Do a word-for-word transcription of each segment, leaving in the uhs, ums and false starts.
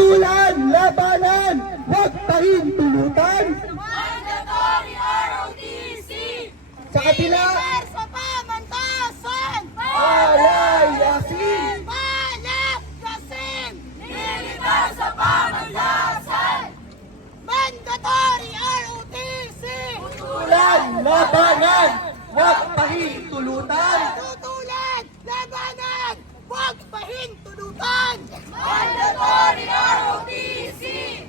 Tutulan, labanan, huwag pahintulutan. Mandatory R O T C! Sa kabila, Militar sa pamantasan! palayasin. Palakasin! Militar sa pamantasan! Mandatory R O T C! Tutulan, labanan, huwag pahintulutan. Tutulan! Labanan! Huwag pahintulutan! Mandatory R O T C!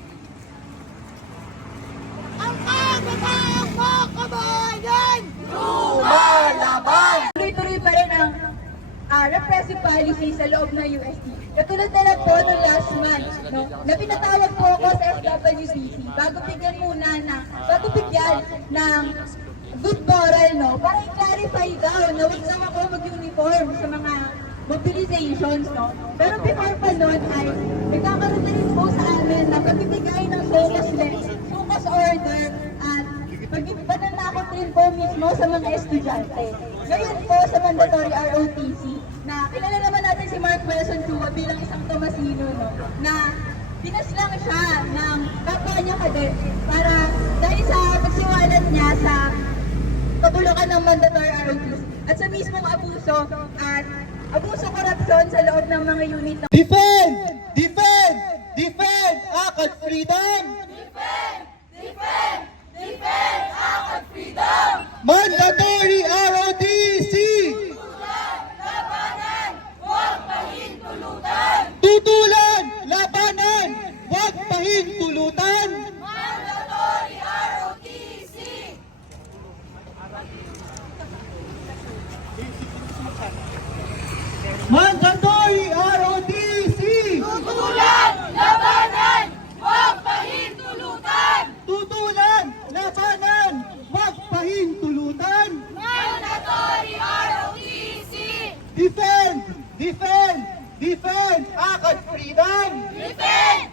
Ang kabataang mga kabayan! Lumalaban. Tuloy-tuloy pa rin ang ah, repressive policy sa loob ng U S T. Katulad na lang po nung last month, no, na pinatawag po ako sa S W C C bago bigyan muna na, bago bigyan ng good moral, no, para i-clarify daw na huwag naman ako mag-uniform sa mga mobilizations, no. Pero before pa nun ay nagkakaroon na rin po sa amin na pagbibigay ng focus focus order at pagbananakot rin po mismo sa mga estudyante. Ngayon po sa mandatory R O T C, na kilala naman natin si Mark Wilson Chua bilang isang Tomasino, no, na pinaslang siya ng kampanya kadet para dahil sa pagsiwalat niya sa kabulukan ng mandatory R O T C at sa mismong abuso at abuso korupsyon sa loob ng mga unit ng Defend! Defend! Defend! Akad freedom! Defend! Defend! Defend! Akad freedom! Mandatory R O T C! Tutulan! Labanan! Huwag pahintulutan! Tutulan! Labanan! Huwag pahintulutan! Mandatory R O T C! Mandatory R O T C! Tutulan! Labanan! Huwag pahintulutan! Tutulan! Labanan! Huwag pahintulutan! Mandatory R O T C! Defend! Defend! Defend! Akad freedom! Defend!